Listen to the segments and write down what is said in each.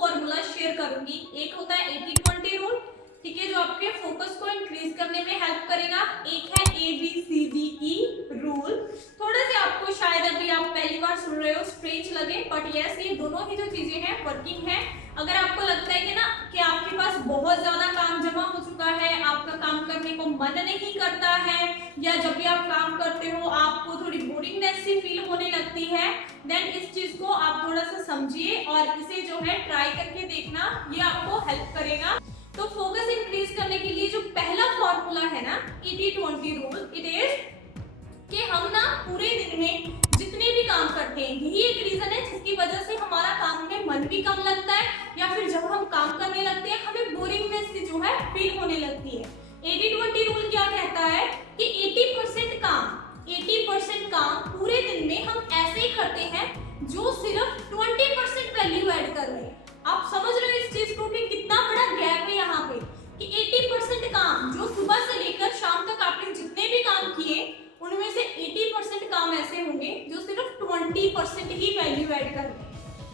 Formula share करूंगी। एक होता है 80-20 रूल, ठीक है, जो आपके फोकस को इंक्रीज करने में हेल्प करेगा। एक है ABCDE रूल। थोड़ा से आपको शायद अभी आप पहली बार सुन रहे हो स्ट्रेंज लगे, बट यस ये दोनों ही जो चीजें हैं वर्किंग है। अगर आपको लगता है कि ना कि आपके पास बहुत ज्यादा काम जमा हो चुका है, आपका काम करने को मन नहीं करता है, या जब भी आप काम करते हो आपको थोड़ी बोरिंगनेस सी फील होने लगती है, देन इस चीज को आप थोड़ा सा समझिए और इसे जो है ट्राई करके देखना, ये आपको हेल्प करेगा। तो फोकस इंक्रीज करने के लिए जो पहला फॉर्मूला है ना 80-20 रूल, इट इज कि हम ना पूरे दिन में जितने भी काम करते हैं, यही एक रीजन है जिसकी वजह से हमारा काम में मन भी कम लगता है, या फिर जब हम काम करने लगते हैं हमें बोरिंगनेस सी जो है फील होने लगती है। 80-20 रूल क्या कहता है कि 80% काम पूरे दिन में हम ऐसे ही करते हैं जो सिर्फ 20% वैल्यू ऐड कर रहे हैं। आप समझ रहे हो इस चीज को कि कितना बड़ा गैप है यहाँ पे, कि 80% काम जो सुबह से लेकर शाम तक आपने जितने भी काम किए उनमें से 80% काम ऐसे होंगे जो सिर्फ 20% ही वैल्यू ऐड कर रहे हैं।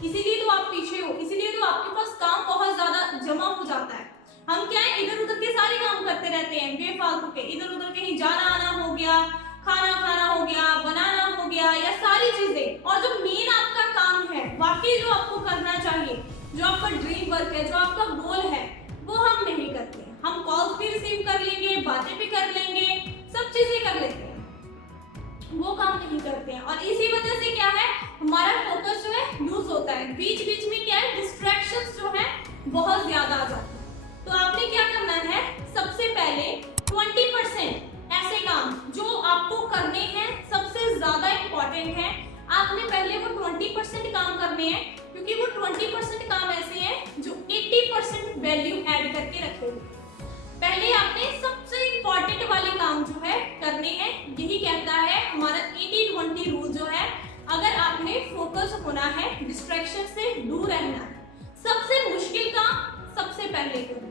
इसीलिए तो आप पीछे हो, इसीलिए तो आपके पास काम बहुत ज्यादा जमा हो जाता है। हम क्या है इधर उधर के सारे काम करते रहते हैं बेफालतू के, इधर उधर कहीं जाना आना हो गया, खाना खाना हो गया, बनाना हो गया, या सारी चीजें, और जो मेन आपका काम है वाकई जो आपको करना चाहिए, जो आपका ड्रीम वर्क है, जो आपका गोल है, वो हम नहीं करते। हम कॉल्स भी रिसीव कर लेंगे, बातें भी कर लेंगे, सब चीजें कर लेते हैं, वो काम नहीं करते हैं। और इसी वजह से क्या है हमारा फोकस जो है लूज होता है, बीच बीच में क्या है डिस्ट्रैक्शंस जो है बहुत ज्यादा आ जाते हैं। तो आपने क्या करना है, सबसे पहले 20% ऐसे काम जो आपको करने हैं, सबसे ज्यादा इंपॉर्टेंट है, आपने पहले वो 20% काम करने हैं, क्योंकि वो 20% काम ऐसे हैं जो 80% वैल्यू ऐड करके रखेंगे। पहले आपने सबसे इंपॉर्टेंट वाले काम जो है करने हैं, यही कहता है हमारा 80-20 रूल जो है। अगर आपने फोकस होना है, डिस्ट्रैक्शन से दूर रहना है, सबसे मुश्किल काम सबसे पहले करो।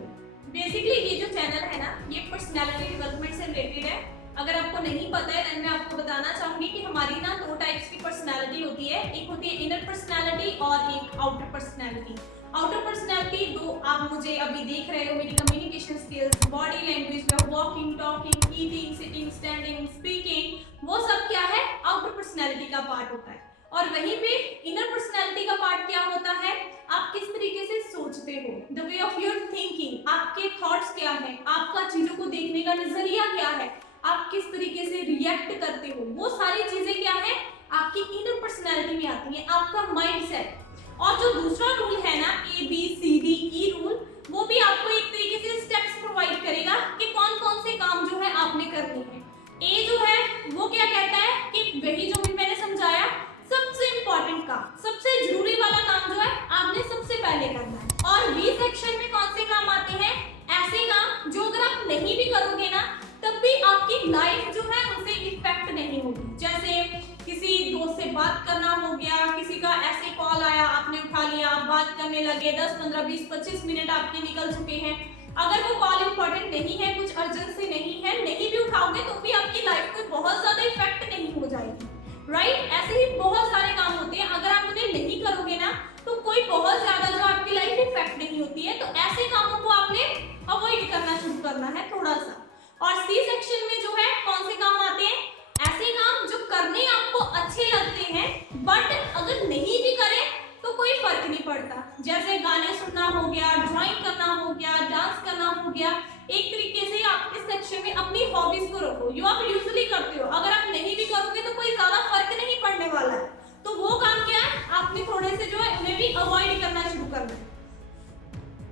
बेसिकली ये जो चैनल है ना, ये पर्सनालिटी डेवलपमेंट से रिलेटेड है। अगर आपको नहीं पता है तो मैं आपको बताना चाहूंगी कि हमारी ना दो टाइप्स की पर्सनालिटी होती है, एक होती है इनर पर्सनालिटी और एक आउटर पर्सनालिटी। आउटर पर्सनालिटी दो आप मुझे अभी देख रहे हो, मेरी communication skills, body language, walking, talking, eating, sitting, standing, speaking, वो सब क्या है आउटर पर्सनालिटी का पार्ट होता है। और वहीं पे इनर पर्सनालिटी का पार्ट क्या होता है, आप किस तरीके से सोचते हो, the way of your thinking, आपके थॉट्स क्या है, आपका चीजों को देखने का नजरिया क्या है, आप किस तरीके से रिएक्ट करते हो, वो सारी चीजें क्या है आपकी इनर पर्सनालिटी में आती है, आपका माइंडसेट। और जो दूसरा रूल है ना ABCDE रूल, वो भी आपको एक तरीके से स्टेप्स प्रोवाइड करेगा कि कौन कौन से काम जो है आपने करने हैं। ए जो है वो क्या कहता है कि वही जो भी मैंने समझाया, सबसे इंपॉर्टेंट काम, सबसे जरूरी वाला काम जो है आपने सबसे पहले करना है। और बी सेक्शन में कौन से काम आते हैं, ऐसे काम जो अगर आप नहीं भी करोगे ना तब भी आपकी लाइफ जो है उनसे इफेक्ट नहीं होगी। जैसे किसी दोस्त से बात करना हो गया, किसी का ऐसे कॉल आया आपने उठा लिया, बात करने लगे, 10, 15, 20, 25 मिनट आपके निकल चुके हैं, अगर वो कॉल इंपॉर्टेंट नहीं है, कुछ अर्जेंसी नहीं है, नहीं भी उठाओगे तो भी आपकी लाइफ को बहुत ज्यादा इफेक्ट नहीं हो जाएगी, राइट। ऐसे ही बहुत सारे काम होते हैं, अगर आप उन्हें नहीं करोगे ना तो कोई बहुत ज्यादा जो आपकी लाइफ इफेक्ट नहीं होती है, तो ऐसे कामों को आपने अवॉइड करना शुरू करना है थोड़ा सा। और सी सेक्शन में जो है कौन से काम आते हैं, ऐसे काम जो करने आपको अच्छे लगते हैं बट अगर नहीं भी करें तो कोई फर्क नहीं पड़ता, जैसे गाने सुनना हो गया, ड्राइंग करना हो गया, डांस करना हो गया। एक तरीके से आप इस सेक्शन में अपनी हॉबीज को रखो, जो आप यूजुअली करते हो, अगर आप नहीं भी करोगे तो कोई ज्यादा फर्क नहीं पड़ने वाला है, तो वो काम क्या है आपने थोड़े से जो है उन्हें भी अवॉइड करना शुरू करना है,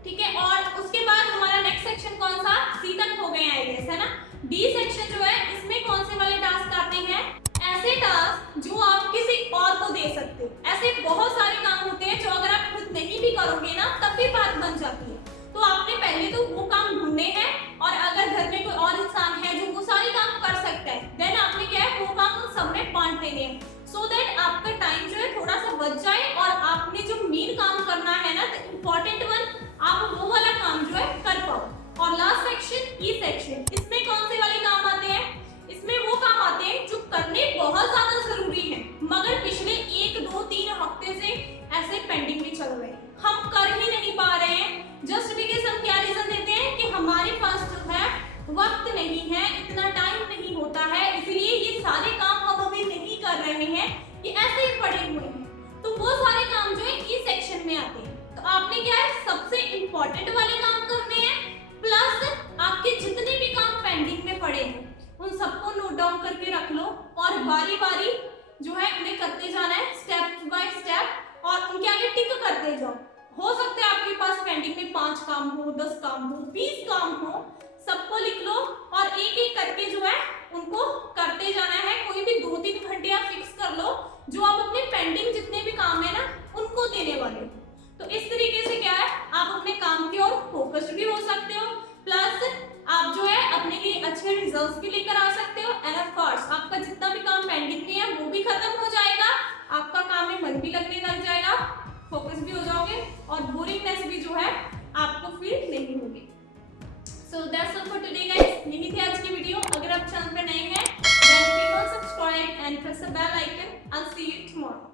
ठीक है। और उसके बाद हमारा नेक्स्ट सेक्शन कौन सा, सी तक हो गए आई गेस, है ना। डी सेक्शन जो है इसमें कौन से वाले टास्क आते हैं, ऐसे टास्क जो आप किसी और को दे सकते हो। ऐसे बहुत सारे काम होते हैं जो अगर आप खुद नहीं भी करोगे ना तब भी बात बन जाती है, तो आपने पहले तो वो काम ढूंढने हैं, और अगर घर में कोई और इंसान है जो वो सारे काम कर सकता है, देन आपने क्या है वो काम उन सब में बांट देने हैं, सो दैट आपका टाइम जो है थोड़ा सा बच जाए और आपने जो मेन काम करना है ना, द इम्पोर्टेंट वन, आप वो वाला काम जो है कर पाओ। और लास्ट सेक्शन ई सेक्शन, इसमें कौन से वाले काम आते हैं, इसमें वो काम आते हैं जो करने बहुत ज्यादा जरूरी है मगर पिछले 1, 2, 3 हफ्ते से ऐसे पेंडिंग में चल रहे हैं, हम कर इम्पोर्टेंट वाले काम करने हैं, प्लस आपके जितने भी काम पेंडिंग में पड़े हैं उन सबको नोट डाउन करके रख लो और बारी बारी जो है उन्हें करते जाना है, स्टेप बाय स्टेप, और उनके आगे टिक करते जाओ। हो सकता है आपके पास पेंडिंग में 5 काम हो, 10 काम हो, 20 काम हो, सबको लिख लो और एक एक करके जो है उनको करते जाना है। कोई भी 2-3 घंटे आप फिक्स कर लो जो आप अपने पेंडिंग जितने भी काम है ना उनको देने वाले हो। तो इस तरीके से क्या है, आप अपने काम की ओर फोकस्ड भी हो सकते हो, प्लस आप जो है अपने लिए अच्छे रिजल्ट्स भी लेकर आ सकते हो, एंड ऑफ कोर्स आपका जितना भी काम पेंडिंग में है वो भी खत्म हो जाएगा, आपका काम में मन भी लगने लग जाएगा, फोकस भी हो जाओगे और बोरिंगनेस भी जो है आपको फील नहीं होगी। So that's all for today guys, यही थी आज की वीडियो। अगर आप चैनल पे नए हैं then click on subscribe and press the bell icon. I will see you tomorrow.